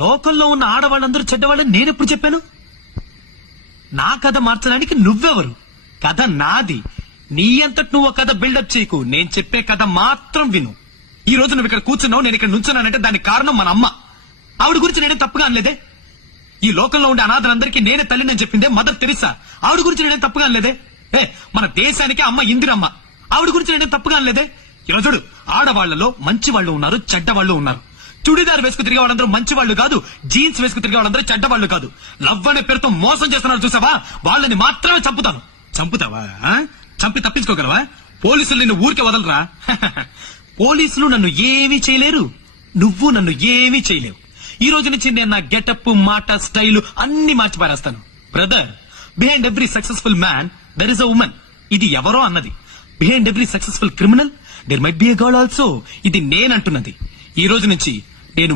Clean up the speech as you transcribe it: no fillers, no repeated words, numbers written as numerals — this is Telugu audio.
లోకంలో ఉన్న ఆడవాళ్ళందరూ చెడ్డవాళ్ళని నేనెప్పుడు చెప్పాను? నా కథ మార్చడానికి నువ్వెవరు? కథ నాది. నీ అంతటి నువ్వు కథ బిల్డప్ చేయకు. నేను చెప్పే కథ మాత్రం విను. ఈ రోజు నువ్వు ఇక్కడ కూర్చున్నావు, నేను ఇక్కడ నుంచున్నానంటే దానికి కారణం మన అమ్మ. ఆవిడ గురించి నేనే తప్పుగా అనలేదే. ఈ లోకంలో ఉండే అనాథలందరికీ నేనే తల్లి నేను చెప్పిందే మదర్ తెరిసా. ఆవిడ గురించి నేనే తప్పుగా అనలేదే. మన దేశానికి అమ్మ ఇందిరమ్మ. ఆవిడ గురించి నేనే తప్పుగా అనలేదే. ఇలా చూడు, ఆడవాళ్లలో మంచి వాళ్ళు ఉన్నారు, చెడ్డ వాళ్ళు ఉన్నారు. చుడిదార్ వేసుకు తిరిగే వాళ్ళందరూ మంచి వాళ్ళు కాదు, జీన్స్ వేసుకు తిరిగే వాళ్ళందరూ చెడ్డ వాళ్ళు కాదు. లవ్ అనే పేరుతో మోసం చేస్తున్నారు చూసావా, వాళ్ళని మాత్రమే చంపుతాను. చంపుతావా? చంపి తప్పించుకోగలవా? పోలీసులు నిన్ను ఊరికే వదలరా. పోలీసులు నన్ను ఏమీ చేయలేరు, నువ్వు నన్ను ఏమీ చేయలేవు. ఈ రోజు నుంచి నేను నా గెటప్, మాట, స్టైల్ అన్ని మార్చి పారేస్తాను. Brother, behind every successful man there is a woman. ఇది ఎవరో అన్నది. Behind every successful criminal there might be a girl also. ఇది నేనంటున్నది. ఈ రోజు నుంచి నేను